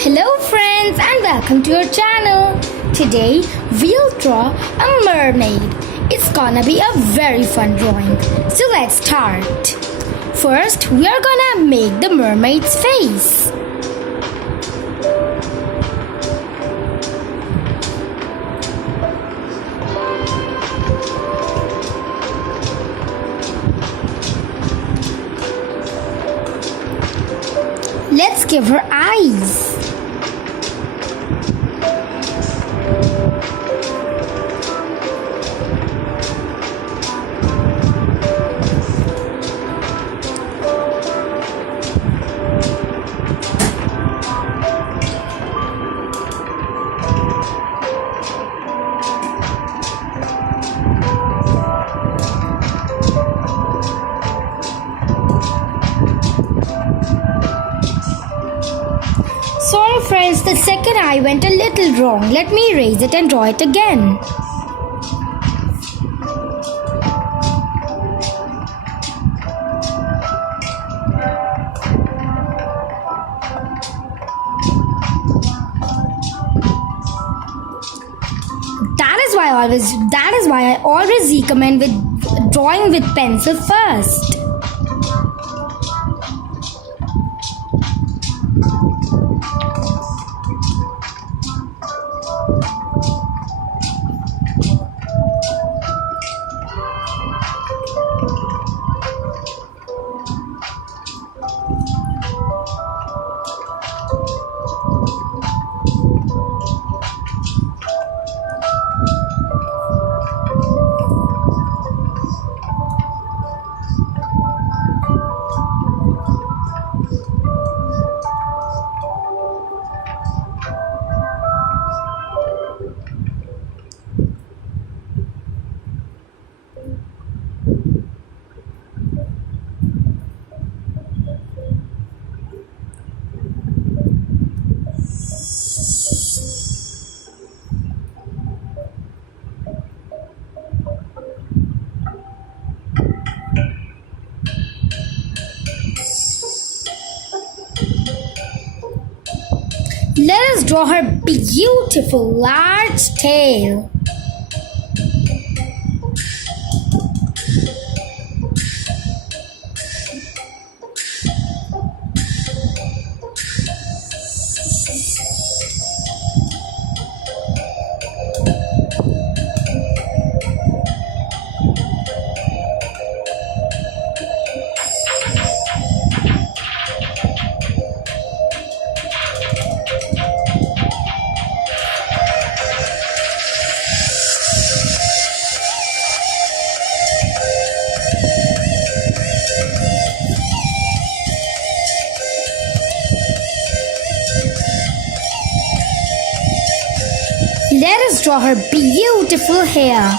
Hello friends and welcome to our channel. Today we'll draw a mermaid. It's gonna be a very fun drawing. So let's start. First we are gonna make the mermaid's face. Let's give her eyes. Sorry friends, the second eye went a little wrong. Let me erase it and draw it again. That is why I always recommend with drawing with pencil first. Let us draw her beautiful large tail. Let us draw her beautiful hair.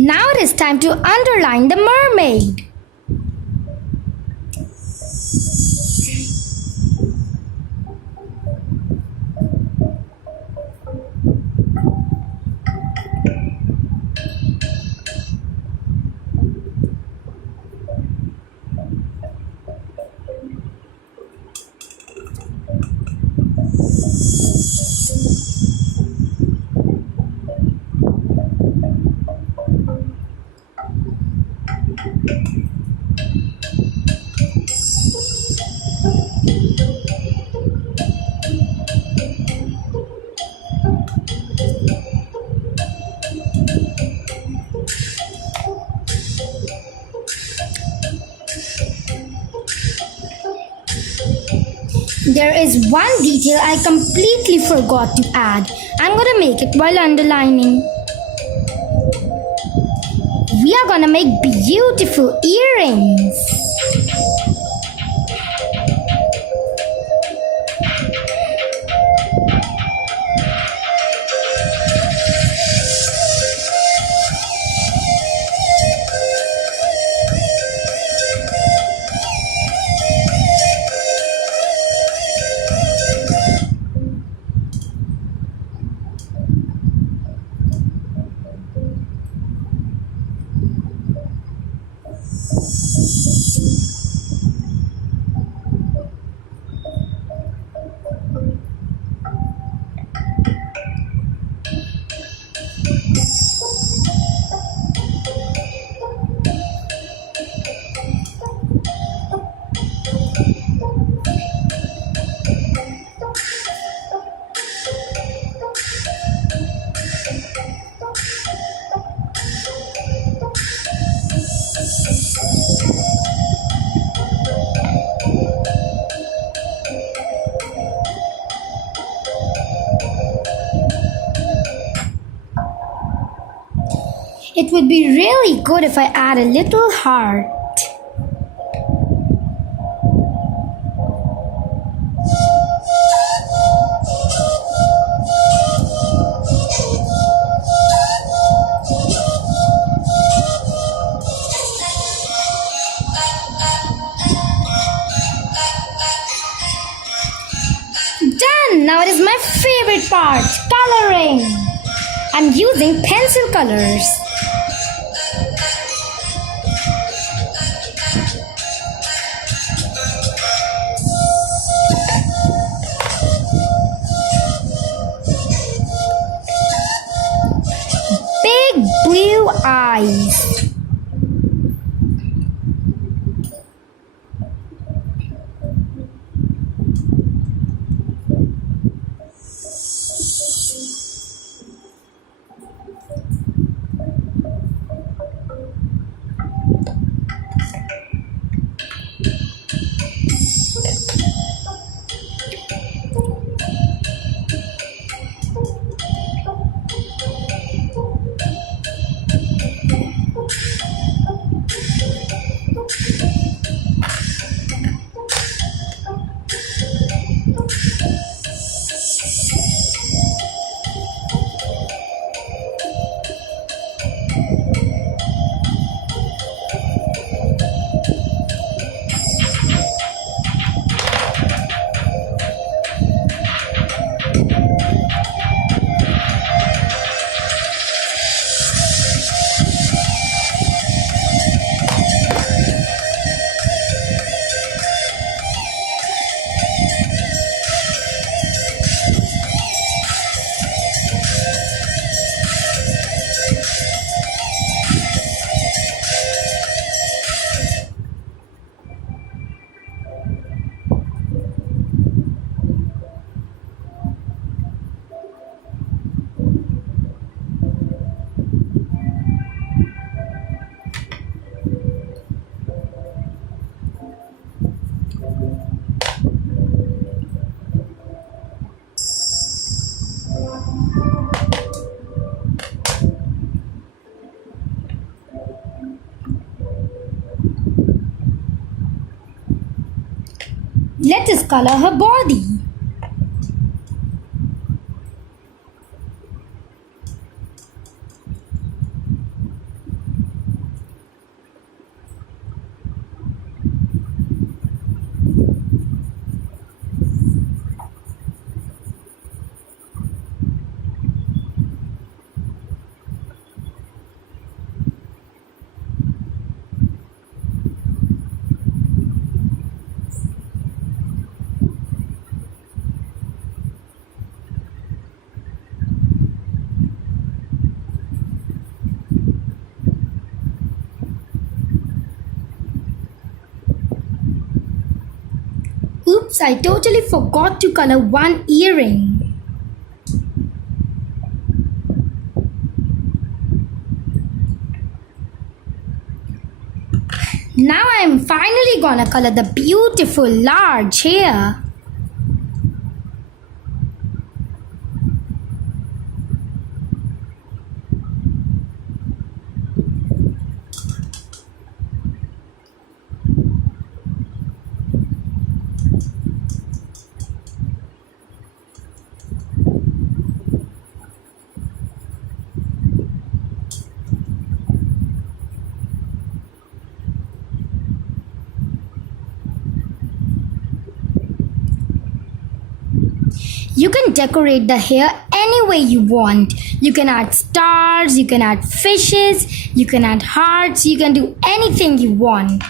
Now it is time to underline the mermaid. There is one detail I completely forgot to add. I'm gonna make it while underlining. We are gonna make beautiful earrings. It would be really good if I add a little heart. Done! Now it is my favorite part, coloring. I'm using pencil colors. Big blue eyes. Let us color her body. Oops, I totally forgot to color one earring. Now I'm finally gonna color the beautiful large hair. You can decorate the hair any way you want. You can add stars, you can add fishes, you can add hearts, you can do anything you want.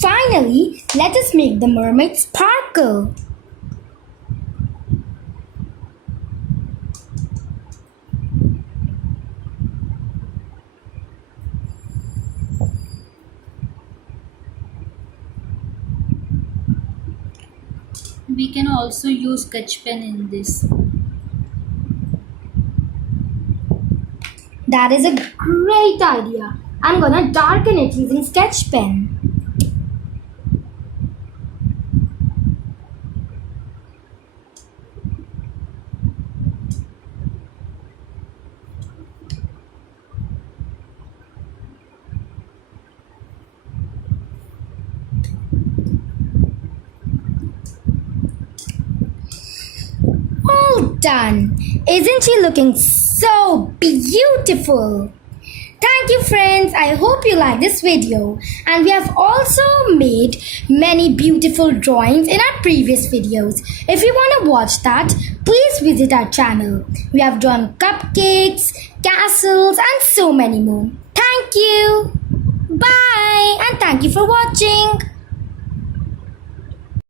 Finally, let us make the mermaid sparkle. we can also use sketch pen in this. That is a great idea. I'm gonna darken it using sketch pen. All done. Isn't she looking so beautiful? Thank you friends. I hope you like this video. And we have also made many beautiful drawings in our previous videos. If you want to watch that, please visit our channel. We have drawn cupcakes, castles and so many more. Thank you. Bye and thank you for watching.